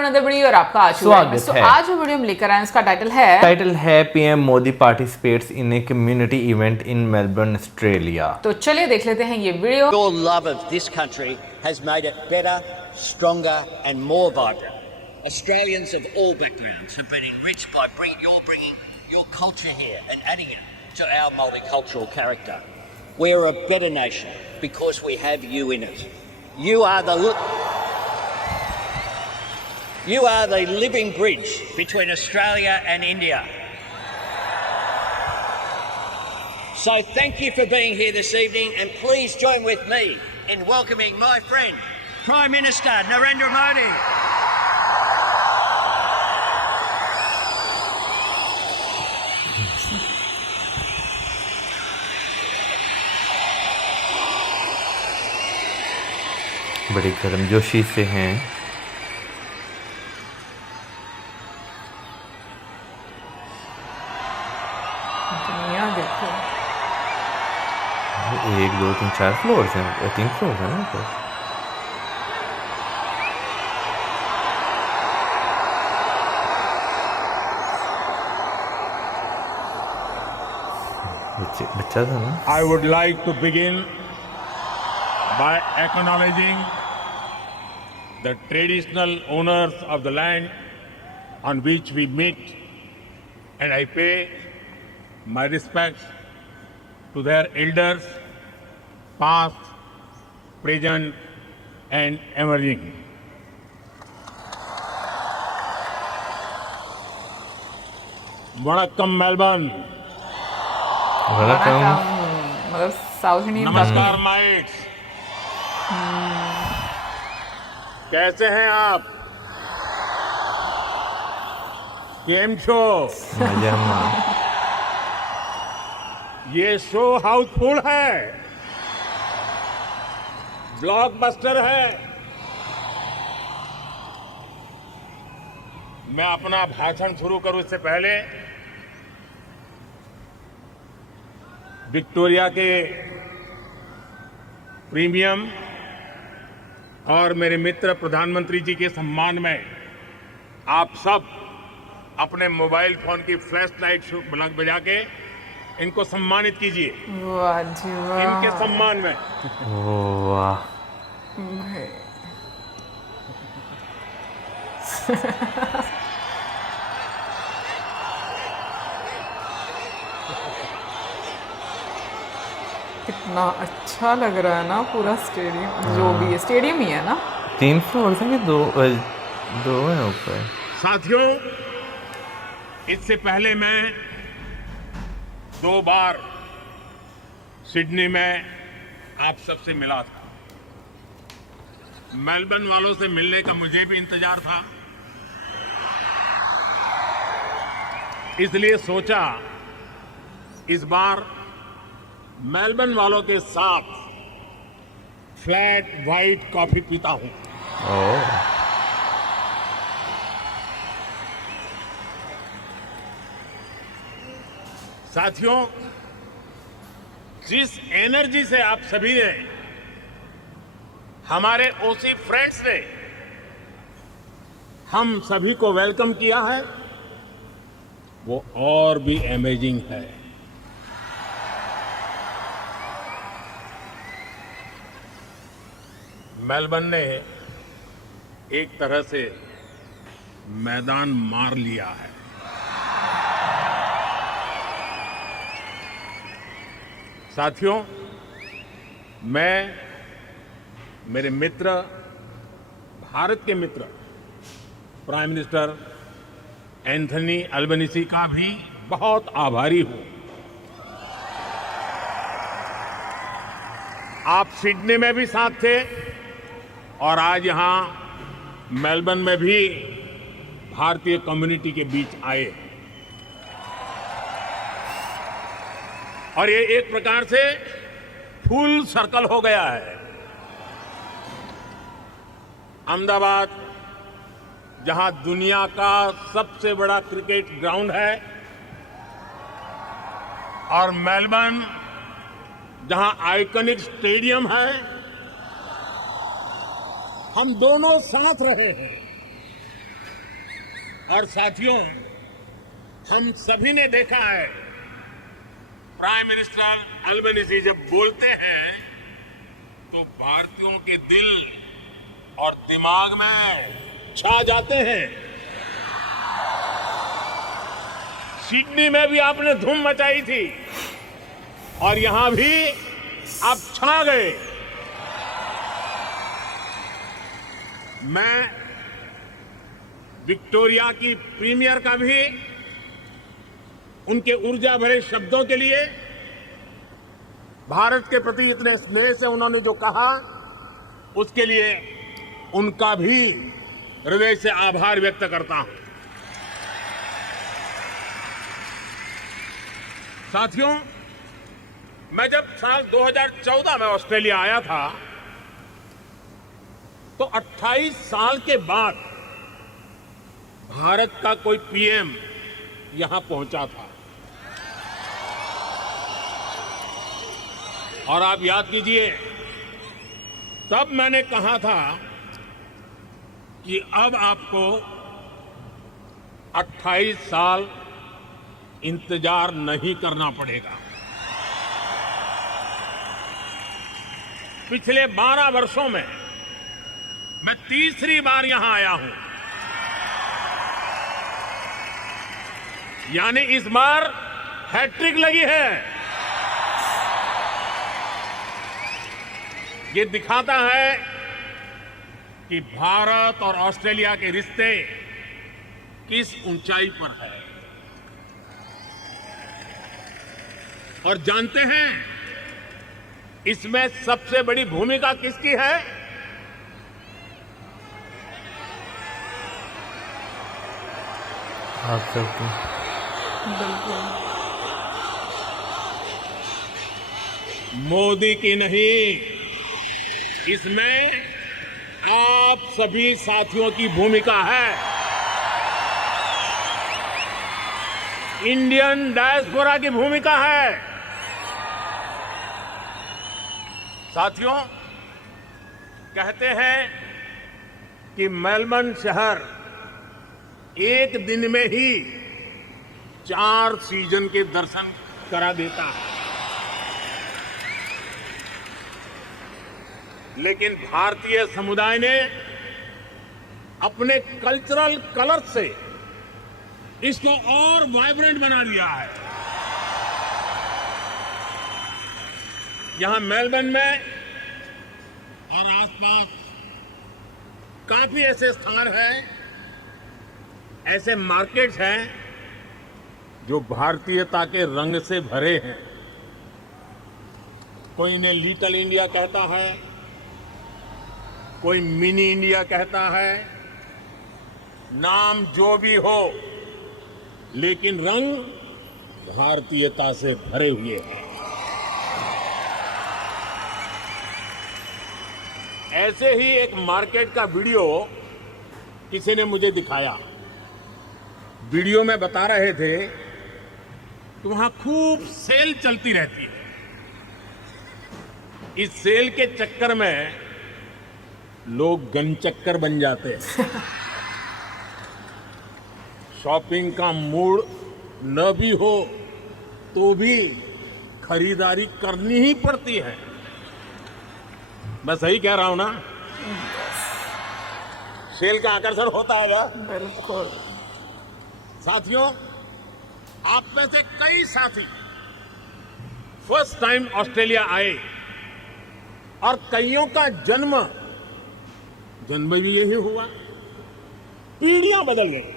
Another video और आपका स्वागत है। आज जो वीडियो हम लेकर आए उसका टाइटल है PM Modi participates in a community event in Melbourne, Australia. तो चलिए देख लेते हैं ये video. Your love of this country has made it better, stronger and more vibrant. Australians of all backgrounds have been enriched by bringing your culture here and adding it to our multicultural character. We're a better nation because we have you in it. You are the living bridge between Australia and India. So thank you for being here this evening, and please join with me in welcoming my friend, Prime Minister Narendra Modi. बड़ी गर्मजोशी से हैं। दुनिया देखो, 1 2 3 4 floors हैं, 3 floors हैं ना ऊपर। बच्चा था ना। I would like to begin by acknowledging the traditional owners of the land on which we meet, and I pay my respects to their elders, past, present, and emerging. Vanakkam Melbourne. मतलब south Indian नमस्कार mites. कैसे हैं आप? केम show? ये show Housefull है, blockbuster है। मैं अपना भाषण शुरू करूं इससे पहले विक्टोरिया के प्रीमियम और मेरे मित्र प्रधानमंत्री जी के सम्मान में आप सब अपने मोबाइल फोन की फ्लैश लाइट बजा के इनको सम्मानित कीजिए। वाह जी वाह। इनके सम्मान में। वाह। कितना अच्छा लग रहा है ना पूरा स्टेडियम, जो भी है स्टेडियम ही है ना। 3 फ्लोर्स हैं कि 2 हैं ऊपर। साथियों, इससे पहले मैं 2 बार सिडनी में आप सबसे मिला था। मेलबर्न वालों से मिलने का मुझे भी इंतजार था, इसलिए सोचा इस बार मेलबर्न वालों के साथ फ्लैट वाइट कॉफी पीता हूं। साथियों, जिस एनर्जी से आप सभी ने, हमारे ओसी फ्रेंड्स ने हम सभी को वेलकम किया है, वो और भी अमेजिंग है। मेलबर्न ने एक तरह से मैदान मार लिया है। साथियों, मैं मेरे मित्र, भारत के मित्र प्राइम मिनिस्टर एंथनी अल्बनीसी का भी बहुत आभारी हूं। आप सिडनी में भी साथ थे और आज यहां मेलबर्न में भी भारतीय कम्युनिटी के बीच आए, और ये एक प्रकार से फुल सर्कल हो गया है। अहमदाबाद, जहां दुनिया का सबसे बड़ा क्रिकेट ग्राउंड है, और मेलबर्न जहां आइकॉनिक स्टेडियम है, हम दोनों साथ रहे हैं। और साथियों, हम सभी ने देखा है प्राइम मिनिस्टर अल्बनीज़ी जब बोलते हैं तो भारतीयों के दिल और दिमाग में छा जाते हैं। सिडनी में भी आपने धूम मचाई थी और यहां भी आप छा गए। मैं विक्टोरिया की प्रीमियर का भी उनके ऊर्जा भरे शब्दों के लिए, भारत के प्रति इतने स्नेह से उन्होंने जो कहा उसके लिए उनका भी हृदय से आभार व्यक्त करता हूं। साथियों, मैं जब साल 2014 में ऑस्ट्रेलिया आया था तो 28 साल के बाद भारत का कोई पीएम यहां पहुंचा था। और आप याद कीजिए, तब मैंने कहा था कि अब आपको 28 साल इंतजार नहीं करना पड़ेगा। पिछले 12 वर्षों में मैं तीसरी बार यहां आया हूं, यानी इस बार हैट्रिक लगी है। ये दिखाता है कि भारत और ऑस्ट्रेलिया के रिश्ते किस ऊंचाई पर है। और जानते हैं इसमें सबसे बड़ी भूमिका किसकी है? आप सबकी। बिल्कुल। मोदी की नहीं, इसमें आप सभी साथियों की भूमिका है। इंडियन डायस्पोरा की भूमिका है। साथियों, कहते हैं कि मेलबर्न शहर एक दिन में ही 4 सीजन के दर्शन करा देता है। लेकिन भारतीय समुदाय ने अपने कल्चरल कलर से इसको और वाइब्रेंट बना दिया है। यहां मेलबर्न में और आसपास काफी ऐसे स्थान हैं, ऐसे मार्केट्स हैं जो भारतीयता के रंग से भरे हैं। कोई इन्हें लिटिल इंडिया कहता है, कोई मिनी इंडिया कहता है, नाम जो भी हो, लेकिन रंग भारतीयता से भरे हुए हैं। ऐसे ही एक मार्केट का वीडियो किसी ने मुझे दिखाया। वीडियो में बता रहे थे कि वहां खूब सेल चलती रहती है। इस सेल के चक्कर में लोग गनचक्कर बन जाते हैं। शॉपिंग का मूड न भी हो तो भी खरीदारी करनी ही पड़ती है। मैं सही कह रहा हूं ना? सेल का आकर्षण होता होगा। बिल्कुल। साथियों, आप में से कई साथी फर्स्ट टाइम ऑस्ट्रेलिया आए और कईयों का जन्म भी यही हुआ। पीढ़ियां बदल गई,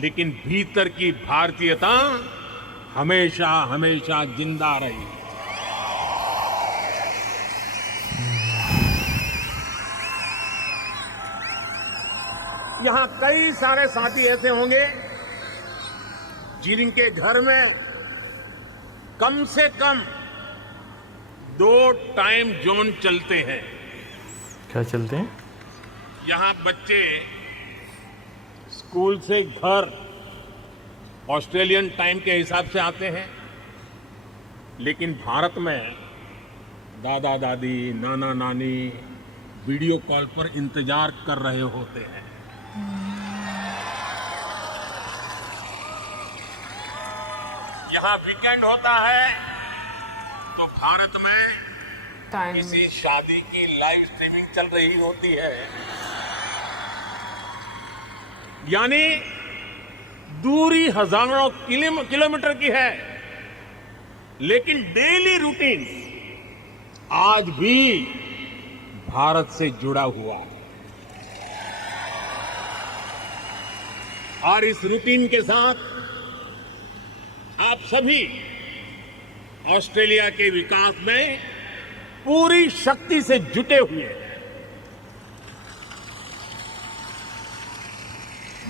लेकिन भीतर की भारतीयता हमेशा हमेशा जिंदा रही। यहां कई सारे साथी ऐसे होंगे जिनके घर में कम से कम 2 टाइम जोन चलते हैं। क्या चलते हैं? यहां बच्चे स्कूल से घर ऑस्ट्रेलियन टाइम के हिसाब से आते हैं, लेकिन भारत में दादा दादी, नाना नानी वीडियो कॉल पर इंतजार कर रहे होते हैं। यहाँ वीकेंड होता है तो भारत में टाइम किसी शादी की लाइव स्ट्रीमिंग चल रही होती है। यानी दूरी हजारों किलोमीटर की है, लेकिन डेली रूटीन आज भी भारत से जुड़ा हुआ है। और इस रूटीन के साथ आप सभी ऑस्ट्रेलिया के विकास में पूरी शक्ति से जुटे हुए हैं।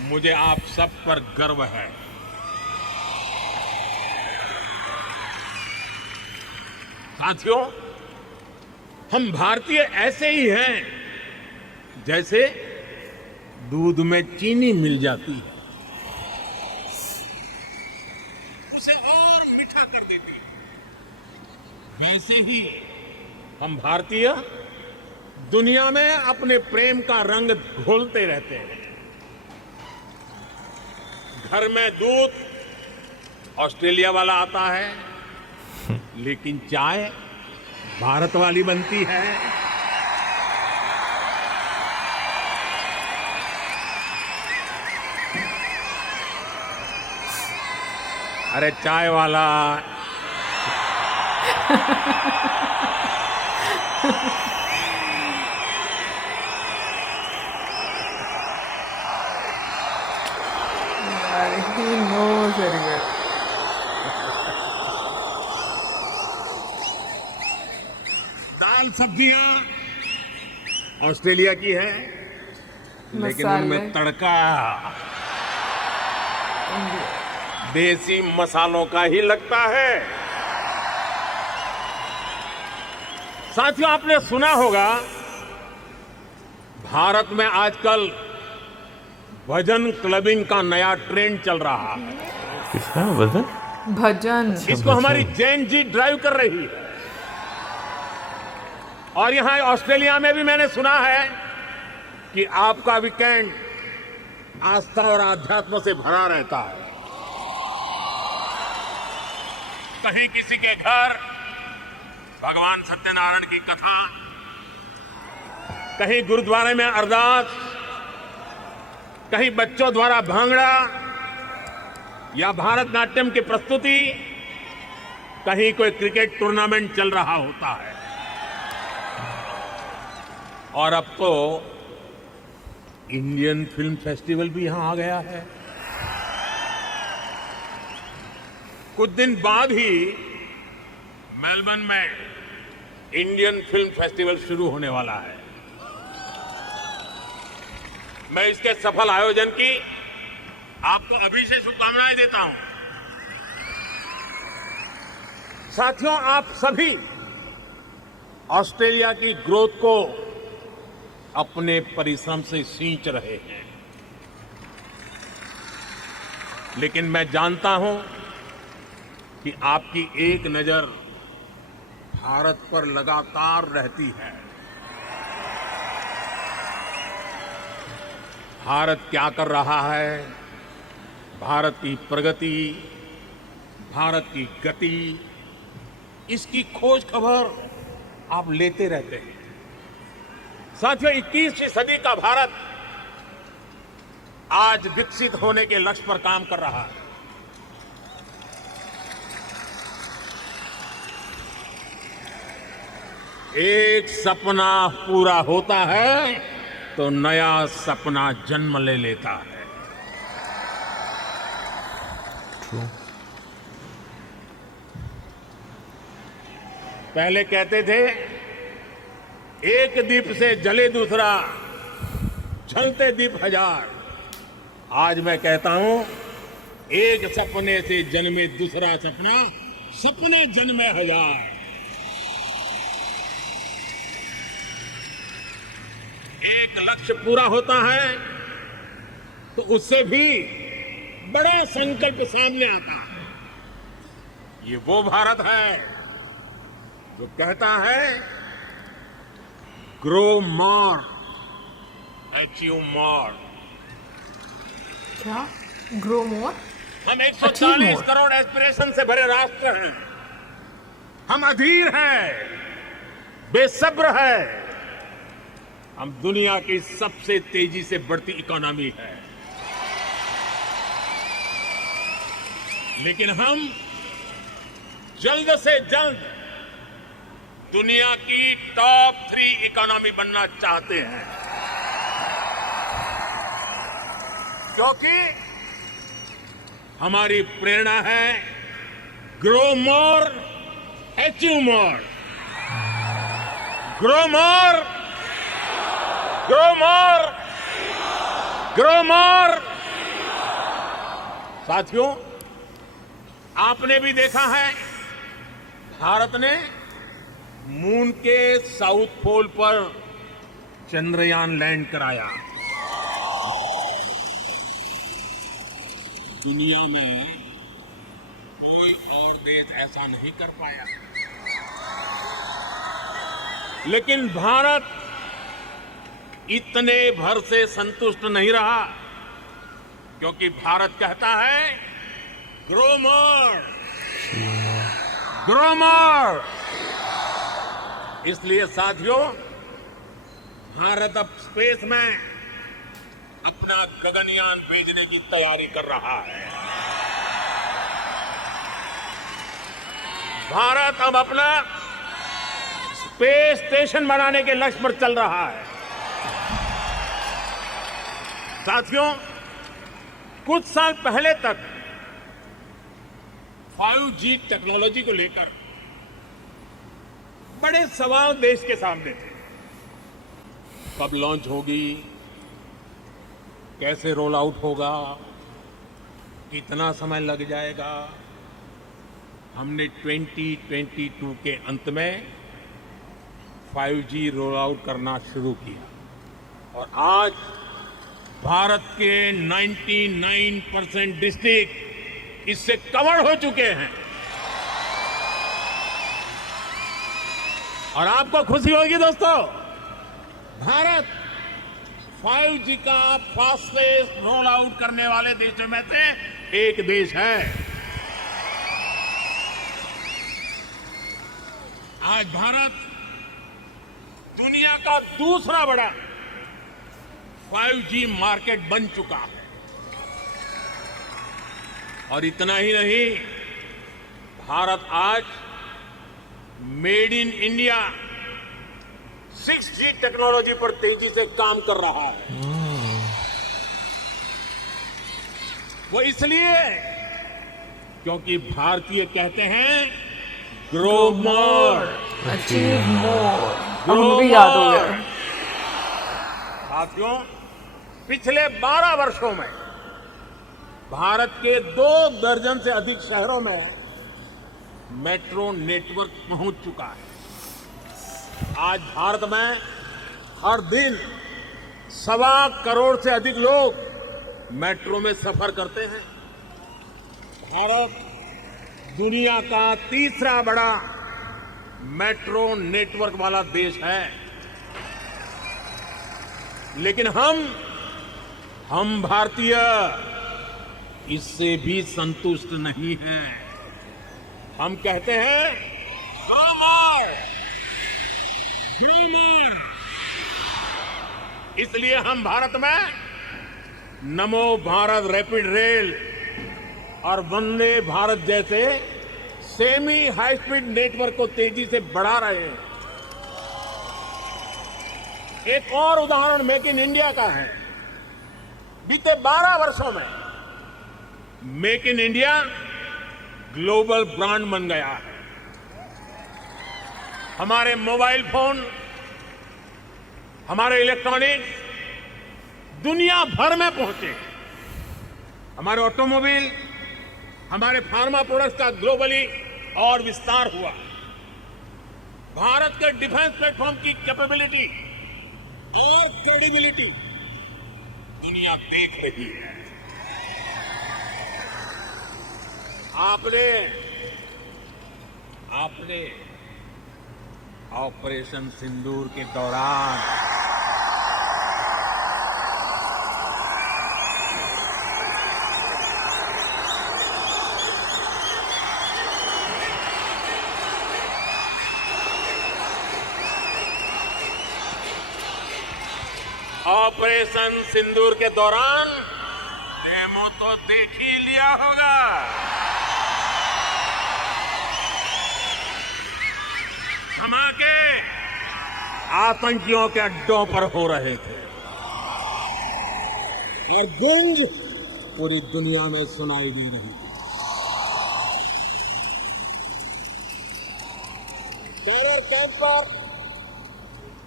मुझे आप सब पर गर्व है। साथियों, हम भारतीय ऐसे ही हैं जैसे दूध में चीनी मिल जाती है, उसे और मीठा कर देती है। वैसे ही हम भारतीय दुनिया में अपने प्रेम का रंग घोलते रहते हैं। घर में दूध ऑस्ट्रेलिया वाला आता है, लेकिन चाय भारत वाली बनती है। अरे चाय वाला he knows very well. दाल सब्जियां ऑस्ट्रेलिया की है, लेकिन मसाले उनमें तड़का देसी मसालों का ही लगता है। साथियों, आपने सुना होगा भारत में आजकल भजन क्लबिंग का नया ट्रेंड चल रहा है। किसका वजन? भजन। इसको हमारी जैन जी ड्राइव कर रही है। और यहां ऑस्ट्रेलिया में भी मैंने सुना है कि आपका वीकेंड आस्था और आध्यात्म से भरा रहता है। कहीं किसी के घर भगवान सत्यनारायण की कथा, कहीं गुरुद्वारे में अरदास, कहीं बच्चों द्वारा भांगड़ा या भारतनाट्यम की प्रस्तुति, कहीं कोई क्रिकेट टूर्नामेंट चल रहा होता है। और अब तो इंडियन फिल्म फेस्टिवल भी यहां आ गया है। कुछ दिन बाद ही मेलबर्न में इंडियन फिल्म फेस्टिवल शुरू होने वाला है। मैं इसके सफल आयोजन की आपको अभी से शुभकामनाएं देता हूं। साथियों, आप सभी ऑस्ट्रेलिया की ग्रोथ को अपने परिश्रम से सींच रहे हैं, लेकिन मैं जानता हूं कि आपकी एक नजर भारत पर लगातार रहती है। भारत क्या कर रहा है, भारत की प्रगति, भारत की गति, इसकी खोज खबर आप लेते रहते हैं। साथियों, 21वीं सदी का भारत आज विकसित होने के लक्ष्य पर काम कर रहा है। एक सपना पूरा होता है तो नया सपना जन्म ले लेता है। पहले कहते थे एक दीप से जले दूसरा, जलते दीप हजार। आज मैं कहता हूं एक सपने से जन्मे दूसरा सपना, सपने जन्मे हजार। एक लक्ष्य पूरा होता है तो उससे भी बड़ा संकल्प सामने आता है। ये वो भारत है जो कहता है ग्रो मोर, अचीव मोर। क्या? Grow more? हम 140 more. करोड़ एस्पिरेशन से भरे राष्ट्र हैं। हम अधीर हैं, बेसब्र हैं। हम दुनिया की सबसे तेजी से बढ़ती इकोनॉमी है, लेकिन हम जल्द से जल्द दुनिया की टॉप 3 इकोनॉमी बनना चाहते हैं, क्योंकि हमारी प्रेरणा है grow more, achieve more, grow more, grow more, grow more. साथियों, आपने भी देखा है, भारत ने मून के साउथ पोल पर चंद्रयान लैंड कराया। दुनिया में कोई और देश ऐसा नहीं कर पाया, लेकिन भारत इतने भर से संतुष्ट नहीं रहा, क्योंकि भारत कहता है ग्रो मोर, ग्रो मोर। इसलिए साथियों, भारत अब स्पेस में अपना गगनयान भेजने की तैयारी कर रहा है। भारत अब अपना स्पेस स्टेशन बनाने के लक्ष्य पर चल रहा है। साथियों, कुछ साल पहले तक 5G टेक्नोलॉजी को लेकर बड़े सवाल देश के सामने थे। कब लॉन्च होगी, कैसे रोल आउट होगा, कितना समय लग जाएगा। हमने 2022 के अंत में 5G रोल आउट करना शुरू किया और आज भारत के 99% डिस्ट्रिक्ट इससे कवर हो चुके हैं। और आपको खुशी होगी दोस्तों, भारत 5G का फास्टेस्ट रोल आउट करने वाले देशों में से एक देश है। आज भारत दुनिया का दूसरा बड़ा 5G मार्केट बन चुका है। और इतना ही नहीं, भारत आज made in India 6G technology पर तेजी से काम कर रहा है। वो इसलिए क्योंकि भारतीय कहते हैं ग्रो मोर, अचीव मोर। हम भी याद हो गया। साथियों, पिछले 12 वर्षों में भारत के 2 दर्जन से अधिक शहरों में मेट्रो नेटवर्क पहुंच चुका है। आज भारत में हर दिन 1.25 करोड़ से अधिक लोग मेट्रो में सफर करते हैं। भारत दुनिया का तीसरा बड़ा मेट्रो नेटवर्क वाला देश है। लेकिन हम भारतीय इससे भी संतुष्ट नहीं हैं। हम कहते हैं "Go more! Grow more!" इसलिए हम भारत में नमो भारत रैपिड रेल और वंदे भारत जैसे सेमी हाई स्पीड नेटवर्क को तेजी से बढ़ा रहे हैं। एक और उदाहरण मेक इन इंडिया का है। बीते 12 वर्षों में make in India global brand बन गया है। हमारे मोबाइल फोन, हमारे इलेक्ट्रॉनिक दुनिया भर में पहुंचे। हमारे ऑटोमोबाइल, हमारे फार्मा प्रोडक्ट्स का ग्लोबली और विस्तार हुआ। भारत के डिफेंस प्लेटफॉर्म की कैपेबिलिटी और क्रेडिबिलिटी दुनिया देख रही है। आपने ऑपरेशन सिंदूर के दौरान ऑपरेशन सिंदूर के दौरान डेमो तो देख ही लिया होगा। धमाके आतंकियों के अड्डों पर हो रहे थे और गूंज पूरी दुनिया में सुनाई दे रही थी। टेरर कैंप पर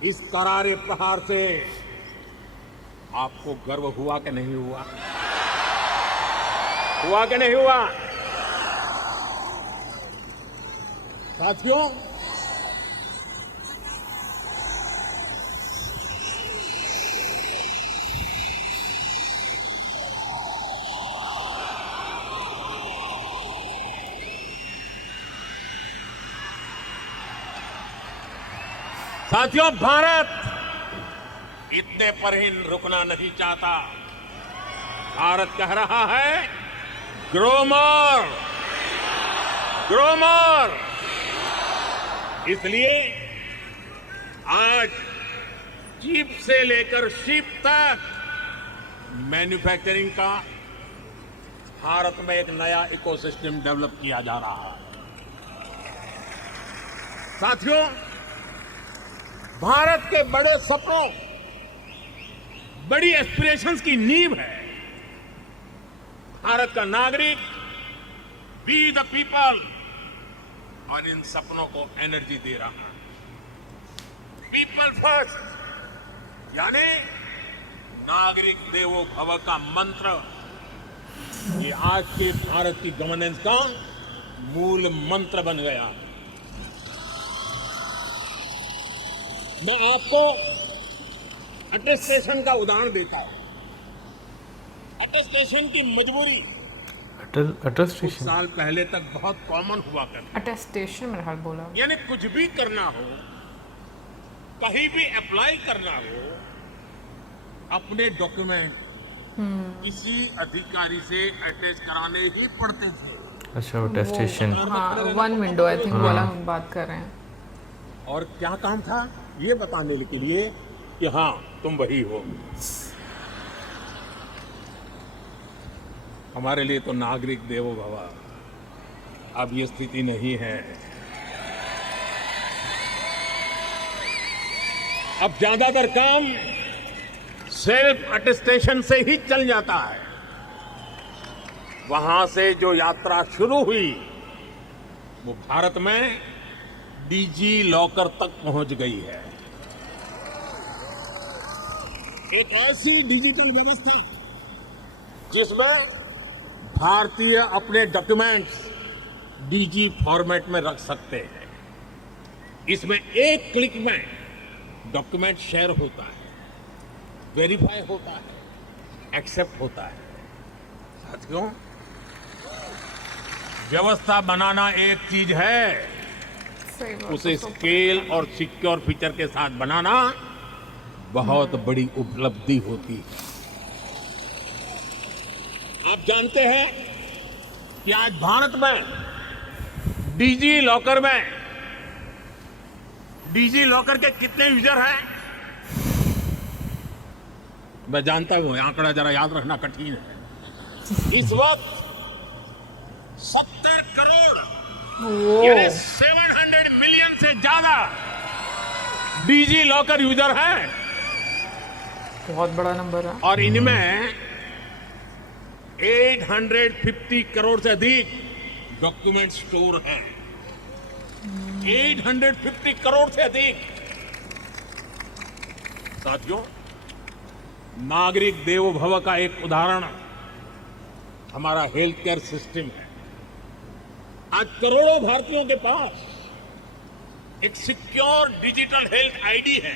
इस करारे प्रहार से आपको गर्व हुआ कि नहीं हुआ? हुआ कि नहीं हुआ? साथियों, साथियों, भारत इतने पर ही रुकना नहीं चाहता। भारत कह रहा है ग्रो मोर, ग्रो मोर। इसलिए आज चिप से लेकर शिप तक मैन्युफैक्चरिंग का भारत में एक नया इकोसिस्टम डेवलप किया जा रहा है। साथियों, भारत के बड़े सपनों, बड़ी एस्पिरेशंस की नींव है भारत का नागरिक, वी द पीपल, और इन सपनों को एनर्जी दे रहा है। पीपल फर्स्ट यानी नागरिक देवो भव का मंत्र, ये आज के भारत की गवर्नेंस का मूल मंत्र बन गया। मैं आपको अटेस्टेशन का उदाहरण देता हूं। अटेस्टेशन की मजबूरी कुछ अटेस्टेशन साल पहले तक बहुत कॉमन हुआ करती। अटेस्टेशन मेरे हाल बोला। यानी कुछ भी करना हो, कहीं भी अप्लाई करना हो, अपने डॉक्यूमेंट किसी अधिकारी से अटैच कराने ही पड़ते थे। अच्छा, अटेस्टेशन। हाँ, वन विंडो आई थिंक वाला हम बात कर रहे हैं। और क्या काम था? ये बताने के लिए कि हाँ तुम वही हो। हमारे लिए तो नागरिक देवो भव अब ये स्थिति नहीं है। अब ज्यादातर काम सेल्फ अटेस्टेशन से ही चल जाता है। वहां से जो यात्रा शुरू हुई वो भारत में डीजी लॉकर तक पहुंच गई है। एक ऐसी डिजिटल व्यवस्था जिसमें भारतीय अपने डॉक्यूमेंट्स डीजी फॉर्मेट में रख सकते हैं। इसमें एक क्लिक में डॉक्यूमेंट शेयर होता है, वेरीफाई होता है, एक्सेप्ट होता है। साथियों, व्यवस्था बनाना एक चीज है, सही बात। उसे स्केल और सिक्योर फीचर के साथ बनाना बहुत बड़ी उपलब्धि होती है। आप जानते हैं कि आज भारत में डीजी लॉकर के कितने यूजर हैं? मैं जानता हूं आंकड़ा जरा याद रखना कठिन है। इस वक्त 70 करोड़ यानी 700 मिलियन से ज्यादा डीजी लॉकर यूजर हैं। बहुत बड़ा नंबर है। और इनमें 850 करोड़ से अधिक डॉक्यूमेंट स्टोर हैं। 850 करोड़ से अधिक। साथियों, नागरिक देवो भव का एक उदाहरण हमारा हेल्थ केयर सिस्टम है। आज करोड़ों भारतीयों के पास एक सिक्योर डिजिटल हेल्थ आईडी है।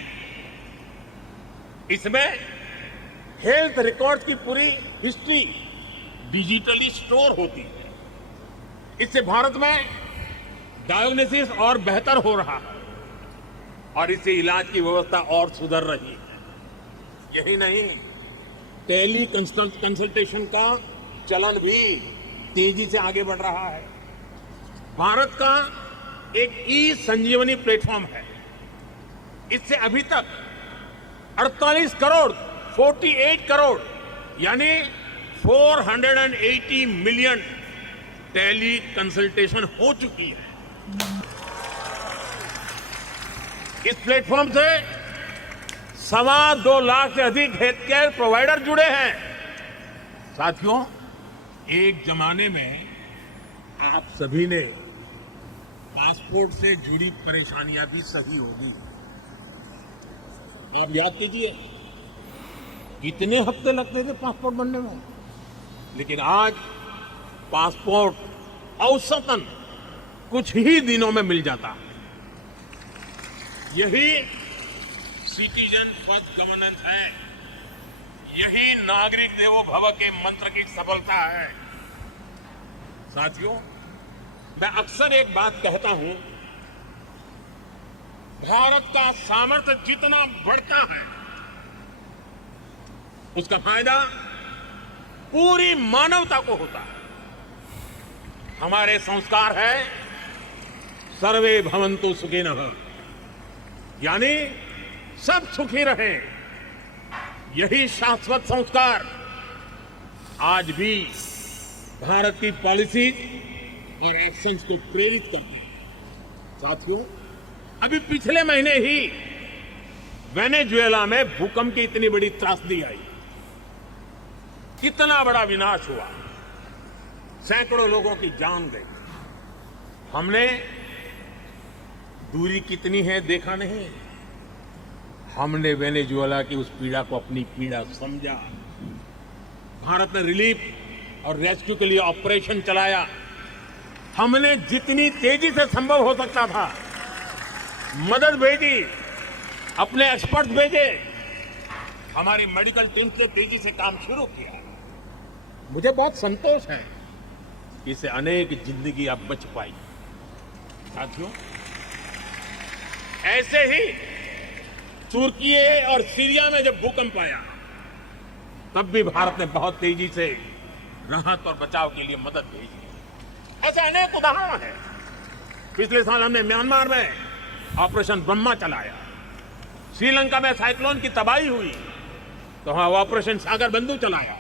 इसमें हेल्थ रिकॉर्ड की पूरी हिस्ट्री डिजिटली स्टोर होती है। इससे भारत में डायग्नोसिस और बेहतर हो रहा है और इससे इलाज की व्यवस्था और सुधर रही है। यही नहीं, टेली कंसल्टेशन का चलन भी तेजी से आगे बढ़ रहा है। भारत का एक ई संजीवनी प्लेटफॉर्म है। इससे अभी तक 48 करोड़ 48 करोड़ यानी 480 मिलियन टेली कंसल्टेशन हो चुकी है। इस प्लेटफॉर्म से 2.25 लाख से अधिक हेल्थ केयर प्रोवाइडर जुड़े हैं। साथियों, एक जमाने में आप सभी ने पासपोर्ट से जुड़ी परेशानियां भी सही होगी। आप याद कीजिए कितने हफ्ते लगते थे पासपोर्ट बनने में, लेकिन आज पासपोर्ट औसतन कुछ ही दिनों में मिल जाता है। यही सिटीजन फर्स्ट गवर्नेंस है, यही नागरिक देवो भव के मंत्र की सफलता है। साथियों, मैं अक्सर एक बात कहता हूं, भारत का सामर्थ्य जितना बढ़ता है उसका फायदा पूरी मानवता को होता है। हमारे संस्कार है सर्वे भवन्तु सुखिनः, यानी सब सुखी रहें। यही शाश्वत संस्कार आज भी भारत की पॉलिसी और एक्शंस को प्रेरित करते हैं। साथियों, अभी पिछले महीने ही वेनेजुएला में भूकंप की इतनी बड़ी त्रासदी आई, कितना बड़ा विनाश हुआ, सैकड़ों लोगों की जान गई। हमने दूरी कितनी है देखा नहीं, हमने वेनेजुएला की उस पीड़ा को अपनी पीड़ा समझा। भारत ने रिलीफ और रेस्क्यू के लिए ऑपरेशन चलाया। हमने जितनी तेजी से संभव हो सकता था मदद भेजी, अपने एक्सपर्ट भेजे, हमारी मेडिकल टीम से तेजी से काम शुरू किया। मुझे बहुत संतोष है कि इससे अनेक जिंदगी अब बच पाई। साथियों, ऐसे ही तुर्की और सीरिया में जब भूकंप आया तब भी भारत ने बहुत तेजी से राहत और बचाव के लिए मदद भेजी। ऐसे अनेक उदाहरण हैं। पिछले साल हमने म्यांमार में ऑपरेशन ब्रह्मा चलाया। श्रीलंका में साइक्लोन की तबाही हुई तो वहां ऑपरेशन सागर बंधु चलाया।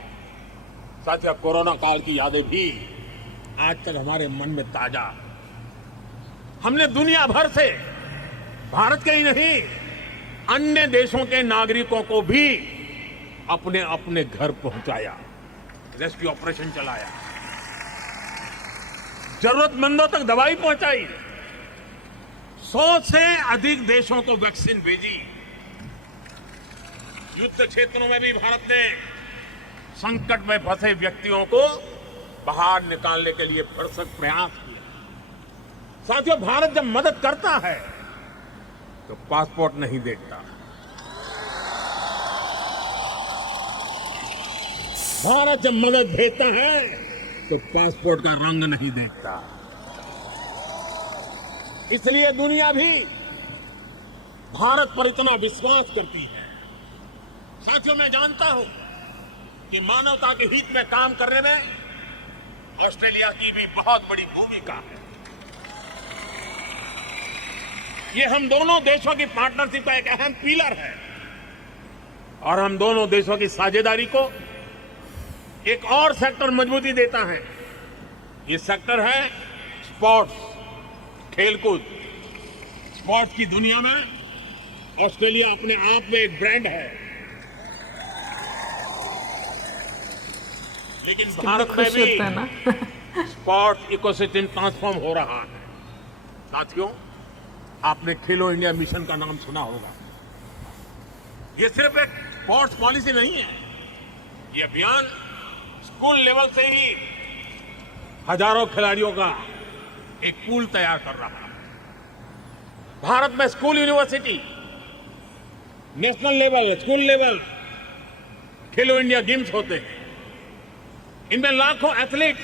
साथियों, कोरोना काल की यादें भी आज तक हमारे मन में ताजा। हमने दुनिया भर से भारत के ही नहीं अन्य देशों के नागरिकों को भी अपने अपने घर पहुंचाया, रेस्क्यू ऑपरेशन चलाया, जरूरतमंदों तक दवाई पहुंचाई, 100 से अधिक देशों को वैक्सीन भेजी। युद्ध क्षेत्रों में भी भारत ने संकट में फंसे व्यक्तियों को बाहर निकालने के लिए भरसक प्रयास किया। साथियों, भारत जब मदद करता है तो पासपोर्ट नहीं देखता, भारत जब मदद भेजता है तो पासपोर्ट का रंग नहीं देखता। इसलिए दुनिया भी भारत पर इतना विश्वास करती है। साथियों, मैं जानता हूं कि मानवता के हित में काम करने में ऑस्ट्रेलिया की भी बहुत बड़ी भूमिका है। ये हम दोनों देशों की पार्टनरशिप का एक अहम पिलर है और हम दोनों देशों की साझेदारी को एक और सेक्टर मजबूती देता है। ये सेक्टर है स्पोर्ट्स, खेलकूद। स्पोर्ट्स की दुनिया में ऑस्ट्रेलिया अपने आप में एक ब्रांड है, लेकिन भारत में भी स्पोर्ट्स इकोसिस्टम ट्रांसफॉर्म हो रहा है। साथियों, आपने खेलो इंडिया मिशन का नाम सुना होगा। ये सिर्फ एक स्पोर्ट्स पॉलिसी नहीं है, ये अभियान स्कूल लेवल से ही हजारों खिलाड़ियों का एक पूल तैयार कर रहा है। भारत में school university, national level, school level खेलो इंडिया गेम्स होते हैं। इनमें लाखों एथलीट्स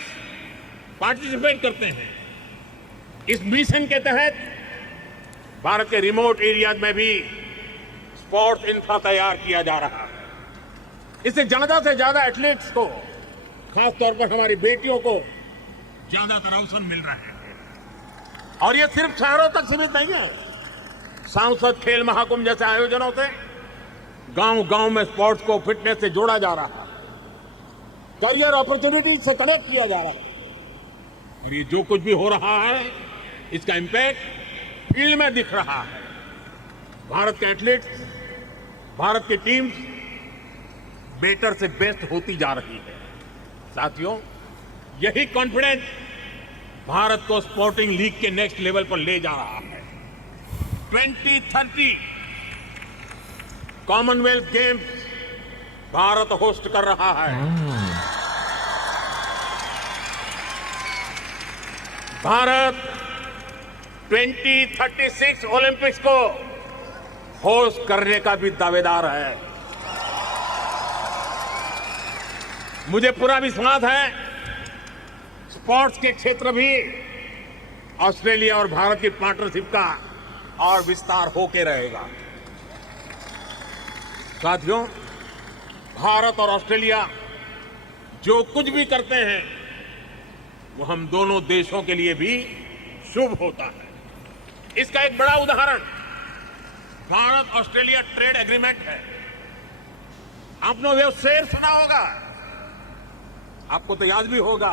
पार्टिसिपेट करते हैं। इस मिशन के तहत भारत के रिमोट एरियाज में भी स्पोर्ट्स इंफ्रा तैयार किया जा रहा है। इससे ज्यादा से ज्यादा एथलीट्स को, खासतौर पर हमारी बेटियों को ज्यादातर अवसर मिल रहे हैं। और ये सिर्फ शहरों तक सीमित नहीं है। सांसद खेल महाकुंभ जैसे आयोजनों से गांव-गांव में स्पोर्ट्स को फिटनेस से जोड़ा जा रहा है, करियर अपॉर्चुनिटी से कनेक्ट किया जा रहा है। और ये जो कुछ भी हो रहा है, इसका इम्पैक्ट फील्ड में दिख रहा है। भारत के एथलीट्स, भारत की टीम्स बेटर से बेस्ट होती जा रही है। साथियों, यही कॉन्फिडेंस भारत को स्पोर्टिंग लीग के नेक्स्ट लेवल पर ले जा रहा है। 2030 कॉमनवेल्थ गेम्स भारत होस्ट कर रहा है। भारत 2036 ओलंपिक्स को होस्ट करने का भी दावेदार है। मुझे पूरा विश्वास है स्पोर्ट्स के क्षेत्र भी ऑस्ट्रेलिया और भारत की पार्टनरशिप का और विस्तार होके रहेगा। साथियों, भारत और ऑस्ट्रेलिया जो कुछ भी करते हैं वो हम दोनों देशों के लिए भी शुभ होता है। इसका एक बड़ा उदाहरण भारत ऑस्ट्रेलिया ट्रेड एग्रीमेंट है। आपने वो शेर सुना होगा, आपको तो याद भी होगा,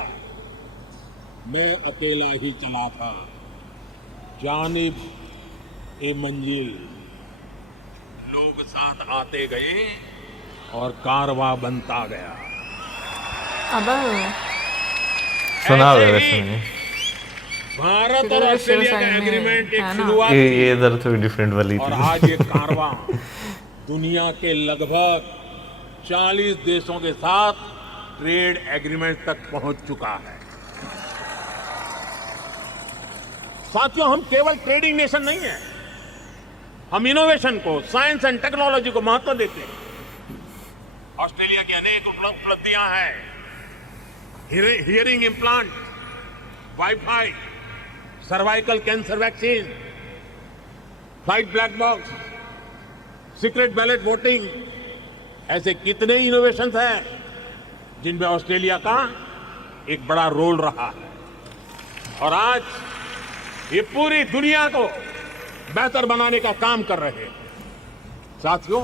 मैं अकेला ही चला था जानिब ए मंजिल, लोग साथ आते गए और कारवां बनता गया। अब सुना हुआ है ऐसे ही वैसे मैंने। भारत और ऑस्ट्रेलिया का एग्रीमेंट एक है ना? शुरुआत ये थी इधर थोड़ी डिफरेंट वाली और थी। आज ये कारवां दुनिया के लगभग 40 देशों के साथ ट्रेड एग्रीमेंट तक पहुंच चुका है। साथियों, हम केवल ट्रेडिंग नेशन नहीं है, हम इनोवेशन को, साइंस एंड टेक्नोलॉजी को महत्व देते हैं। ऑस्ट्रेलिया की अनेक उपलब्धियां हैं। Hearing implant, wifi, cervical cancer vaccine, flight black box, secret ballot voting, ऐसे कितने इनोवेशंस हैं जिनमें ऑस्ट्रेलिया का एक बड़ा रोल रहा है। और आज ये पूरी दुनिया को बेहतर बनाने का काम कर रहे हैं। साथियों,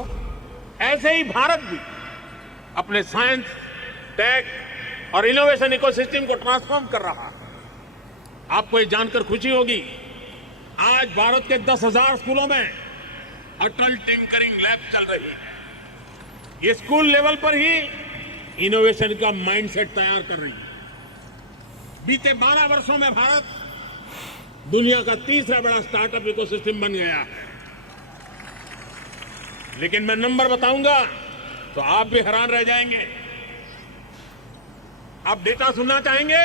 ऐसे ही भारत भी अपने साइंस, टेक और इनोवेशन इकोसिस्टम को ट्रांसफॉर्म कर रहा है। आपको ये जानकर खुशी होगी, आज भारत के 10,000 स्कूलों में अटल टिंकरिंग लैब चल रही है। ये स्कूल लेवल पर ही इनोवेशन का माइंडसेट तैयार कर रही है। बीते 12 वर्षों में भारत दुनिया का तीसरा बड़ा स्टार्टअप इकोसिस्टम बन गया है। लेकिन मैं नंबर बताऊंगा तो आप भी हैरान रह जाएंगे। आप डेटा सुनना चाहेंगे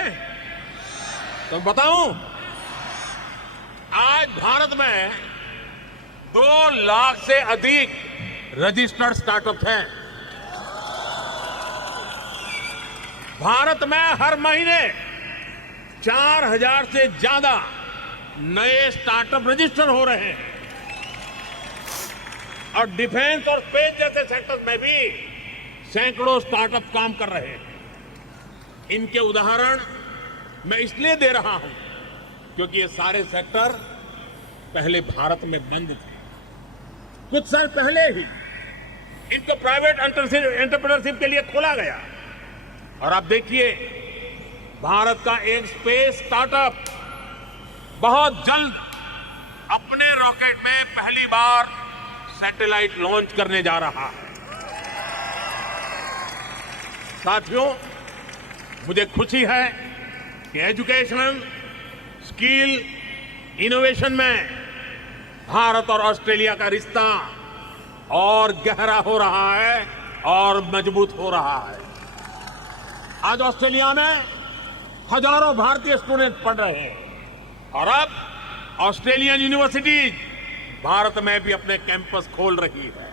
तो बताऊं, आज भारत में 2 लाख से अधिक रजिस्टर्ड स्टार्टअप हैं। भारत में हर महीने 4,000 से ज्यादा नए स्टार्टअप रजिस्टर हो रहे हैं। और डिफेंस और स्पेस जैसे सेक्टर में भी सैकड़ों स्टार्टअप काम कर रहे हैं। इनके उदाहरण मैं इसलिए दे रहा हूं क्योंकि ये सारे सेक्टर पहले भारत में बंद थे। कुछ साल पहले ही इनको प्राइवेट एंटरप्रेन्योरशिप के लिए खोला गया। और आप देखिए, भारत का एक स्पेस स्टार्टअप बहुत जल्द अपने रॉकेट में पहली बार सैटेलाइट लॉन्च करने जा रहा है। साथियों, मुझे खुशी है कि एजुकेशन, स्किल, इनोवेशन में भारत और ऑस्ट्रेलिया का रिश्ता और गहरा हो रहा है और मजबूत हो रहा है। आज ऑस्ट्रेलिया में हजारों भारतीय स्टूडेंट पढ़ रहे हैं और अब ऑस्ट्रेलियन यूनिवर्सिटीज भारत में भी अपने कैंपस खोल रही है।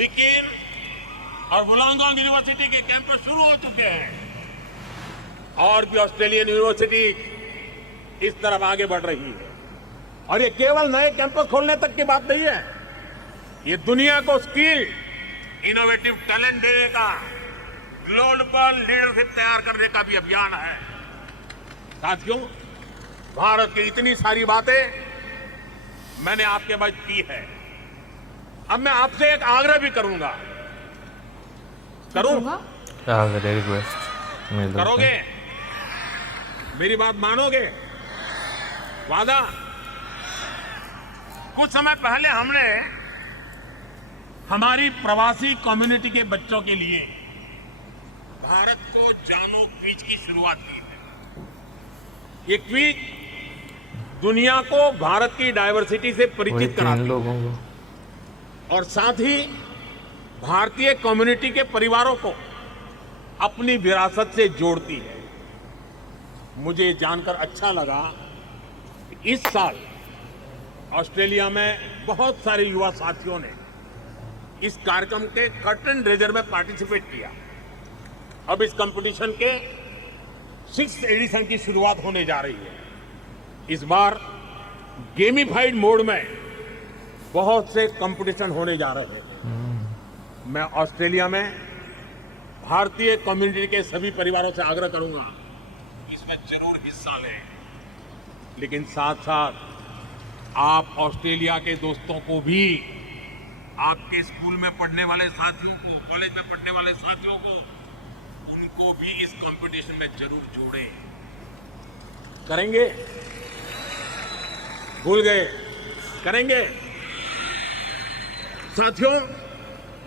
लेकिन और वुलांगडोंग यूनिवर्सिटी के कैंपस शुरू हो चुके हैं और भी ऑस्ट्रेलियन यूनिवर्सिटी इस तरफ आगे बढ़ रही है। और ये केवल नए कैंपस खोलने तक की बात नहीं है, ये दुनिया को स्किल, इनोवेटिव टैलेंट देने का, ग्लोबल लीडरशिप तैयार करने का भी अभियान है। साथियों, भारत की इतनी सारी बातें मैंने आपके बीच की है, अब मैं आपसे एक आग्रह भी करूंगा, करूं? रिक्वेस्ट करोगे? मेरी बात मानोगे? वादा? कुछ समय पहले हमने हमारी प्रवासी कम्युनिटी के बच्चों के लिए भारत को जानो क्विज की शुरुआत की है। ये क्विज दुनिया को भारत की डायवर्सिटी से परिचित कराती है लोगों को, और साथ ही भारतीय कम्युनिटी के परिवारों को अपनी विरासत से जोड़ती है। मुझे जानकर अच्छा लगा कि इस साल ऑस्ट्रेलिया में बहुत सारे युवा साथियों ने इस कार्यक्रम के कर्टन रेजर में पार्टिसिपेट किया। अब इस कंपटीशन के 6th एडिशन की शुरुआत होने जा रही है। इस बार गेमिफाइड मोड में बहुत से कंपटीशन होने जा रहे हैं। मैं ऑस्ट्रेलिया में भारतीय कम्युनिटी के सभी परिवारों से आग्रह करूंगा, इसमें जरूर हिस्सा लें। लेकिन साथ साथ आप ऑस्ट्रेलिया के दोस्तों को भी, आपके स्कूल में पढ़ने वाले साथियों को, कॉलेज में पढ़ने वाले साथियों को, उनको भी इस कंपटीशन में जरूर जोड़ें। करेंगे? भूल गए? करेंगे? साथियों,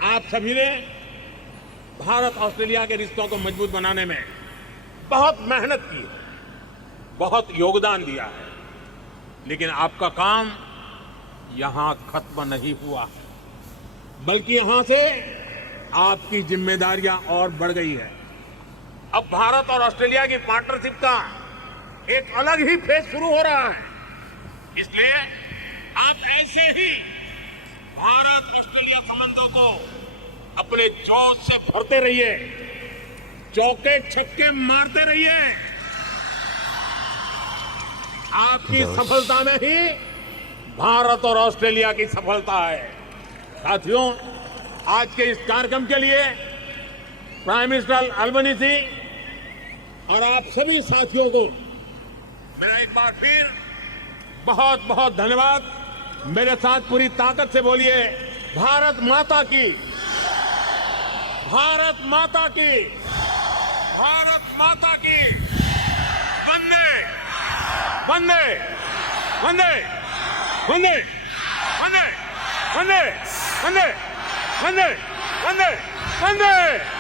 आप सभी ने भारत ऑस्ट्रेलिया के रिश्तों को मजबूत बनाने में बहुत मेहनत की है, बहुत योगदान दिया है। लेकिन आपका काम यहां खत्म नहीं हुआ है, बल्कि यहां से आपकी जिम्मेदारियां और बढ़ गई है। अब भारत और ऑस्ट्रेलिया की पार्टनरशिप का एक अलग ही फेज शुरू हो रहा है। इसलिए आप ऐसे ही भारत ऑस्ट्रेलिया संबंधों को अपने जोश से भरते रहिए, चौके छक्के मारते रहिए। आपकी सफलता में ही भारत और ऑस्ट्रेलिया की सफलता है। साथियों, आज के इस कार्यक्रम के लिए प्राइम मिनिस्टर अल्बनीज़ी और आप सभी साथियों को मेरा एक बार फिर बहुत बहुत धन्यवाद। मेरे साथ पूरी ताकत से बोलिए, भारत माता की, भारत माता की, भारत माता की। वंदे वंदे वंदे वंदे वंदे वंदे वंदे वंदे वंदे वंदे।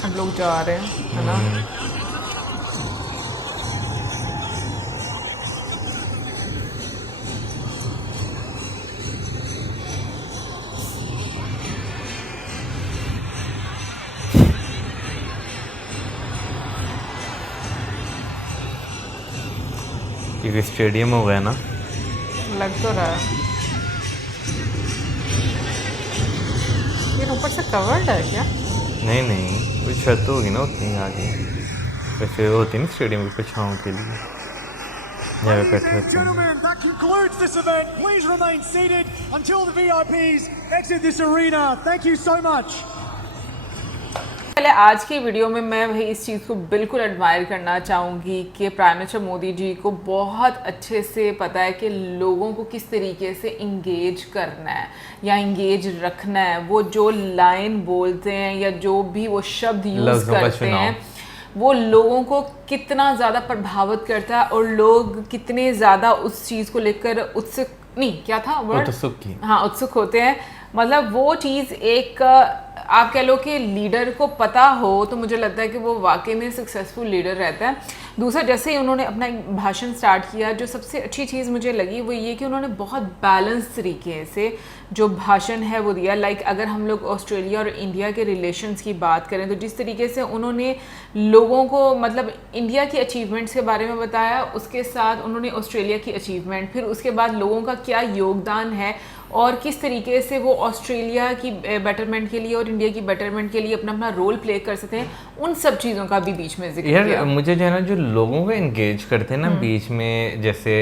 हम लोग जा रहे हैं, है ना? क्योंकि स्टेडियम हो गया ना, लग तो रहा है। ये ऊपर से कवर्ड है क्या? नहीं नहीं, कोई छत होगी ना उतनी आगे, वैसे होती नहीं स्टेडियम के छाँव के लिए, जहाँ पे बैठे होते हैं। Gentlemen, that concludes this event. Please remain seated until the VIPs exit this arena. Thank you so much. पहले आज की वीडियो में मैं भाई इस चीज़ को बिल्कुल एडमायर करना चाहूँगी कि प्राइम मिनिस्टर मोदी जी को बहुत अच्छे से पता है कि लोगों को किस तरीके से इंगेज करना है या इंगेज रखना है। वो जो लाइन बोलते हैं या जो भी वो शब्द यूज़ करते हैं, वो लोगों को कितना ज़्यादा प्रभावित करता है और लोग कितने ज़्यादा उस चीज़ को लेकर उत्सुक, नहीं क्या था वर्ड, उत्सुक होते हैं। मतलब वो चीज़ एक आप कह लो कि लीडर को पता हो तो मुझे लगता है कि वो वाकई में सक्सेसफुल लीडर रहता है। दूसरा, जैसे ही उन्होंने अपना एक भाषण स्टार्ट किया, जो सबसे अच्छी चीज़ मुझे लगी वो ये कि उन्होंने बहुत बैलेंस तरीके से जो भाषण है वो दिया। लाइक अगर हम लोग ऑस्ट्रेलिया और इंडिया के रिलेशंस की बात करें तो जिस तरीके से उन्होंने लोगों को मतलब इंडिया की अचीवमेंट्स के बारे में बताया, उसके साथ उन्होंने ऑस्ट्रेलिया की अचीवमेंट, फिर उसके बाद लोगों का क्या योगदान है और किस तरीके से वो ऑस्ट्रेलिया की बेटरमेंट के लिए और इंडिया की बेटरमेंट के लिए अपना अपना रोल प्ले कर सकते हैं, उन सब चीज़ों का भी बीच में जिक्र यार किया। मुझे जो है ना, जो लोगों को एंगेज करते हैं ना बीच में, जैसे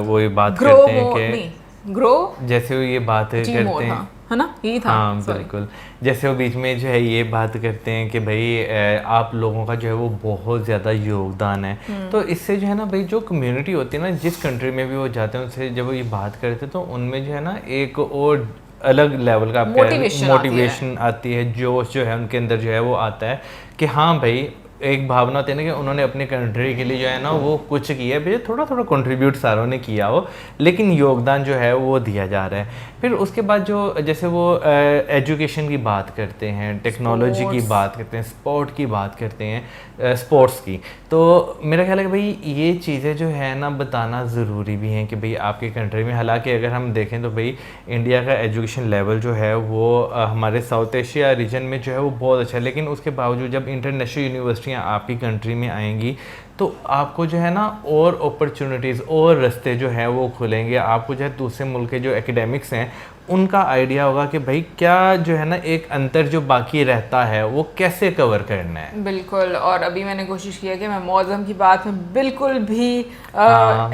वो ये बात ग्रो करते हैं कि ग्रो जैसे वो ये बात करते हैं, है ना, यही था। हाँ Sorry. बिल्कुल, जैसे वो बीच में जो है ये बात करते हैं कि भाई आप लोगों का जो है वो बहुत ज़्यादा योगदान है। तो इससे जो है ना भाई, जो कम्युनिटी होती है ना, जिस कंट्री में भी वो जाते हैं, उनसे जब वो ये बात करते हैं तो उनमें जो है ना एक और अलग लेवल का मोटिवेशन आती है, जोश जो है उनके अंदर जो है वो आता है कि हाँ भाई, एक भावना होती है ना कि उन्होंने अपने कंट्री के लिए जो है ना वो कुछ किया है, भैया थोड़ा थोड़ा कंट्रीब्यूट सारों ने किया हो, लेकिन योगदान जो है वो दिया जा रहा है। फिर उसके बाद जो जैसे वो एजुकेशन की बात करते हैं, टेक्नोलॉजी की बात करते हैं, स्पोर्ट की बात करते हैं, स्पोर्ट्स की, तो मेरा ख्याल है कि भाई ये चीज़ें जो है ना बताना ज़रूरी भी हैं कि भाई आपके कंट्री में, हालांकि अगर हम देखें तो भाई इंडिया का एजुकेशन लेवल जो है वो हमारे साउथ एशिया रीजन में जो है वो बहुत अच्छा है, लेकिन उसके बावजूद जब इंटरनेशनल यूनिवर्सिटियाँ आपकी कंट्री में आएंगी तो आपको जो है ना और अपॉर्चुनिटीज़ और रास्ते जो है वो खुलेंगे। आपको जो है दूसरे मुल्क के जो एकेडमिक्स हैं उनका आइडिया होगा कि भाई क्या जो है ना एक अंतर जो बाकी रहता है वो कैसे कवर करना है। बिल्कुल, और अभी मैंने कोशिश किया कि मैं मौसम की बात में बिल्कुल भी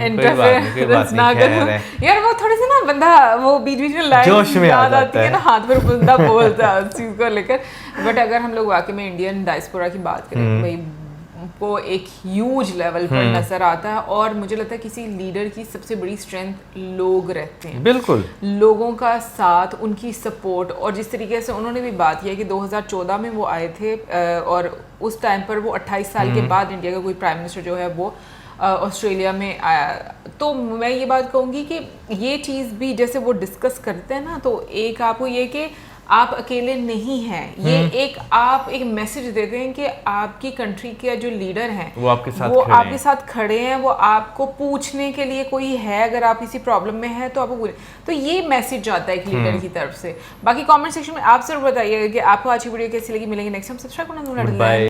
इंटरफेरेंस ना करूं। यार वो थोड़ी सी ना बंदा वो बीच बीच में लाइन जोश में याद आ आती है ना, हाथ पर बंदा बोलता है उस चीज़ को लेकर। बट अगर हम लोग वाकई में इंडियन डायस्पोरा की बात करें, भाई को एक ह्यूज लेवल पर नजर आता है, और मुझे लगता है किसी लीडर की सबसे बड़ी स्ट्रेंथ लोग रहते हैं। बिल्कुल, लोगों का साथ, उनकी सपोर्ट, और जिस तरीके से उन्होंने भी बात किया कि 2014 में वो आए थे और उस टाइम पर वो 28 साल के बाद इंडिया का कोई प्राइम मिनिस्टर जो है वो ऑस्ट्रेलिया में आया। तो मैं ये बात कहूँगी कि ये चीज़ भी जैसे वो डिस्कस करते हैं ना, तो एक आपको ये कि आप अकेले नहीं हैं, ये एक आप एक मैसेज देते हैं कि आपकी कंट्री के जो लीडर हैं वो आपके साथ खड़े हैं, वो आपको पूछने के लिए कोई है, अगर आप किसी प्रॉब्लम में है तो आपको पूछे। तो ये मैसेज जाता है एक लीडर की तरफ से। बाकी कमेंट सेक्शन में आप जरूर बताइएगा कि आपको आज की वीडियो कैसी लगी। मिलेंगे नेक्स्ट टाइम, सब्सक्राइब करना। बाय।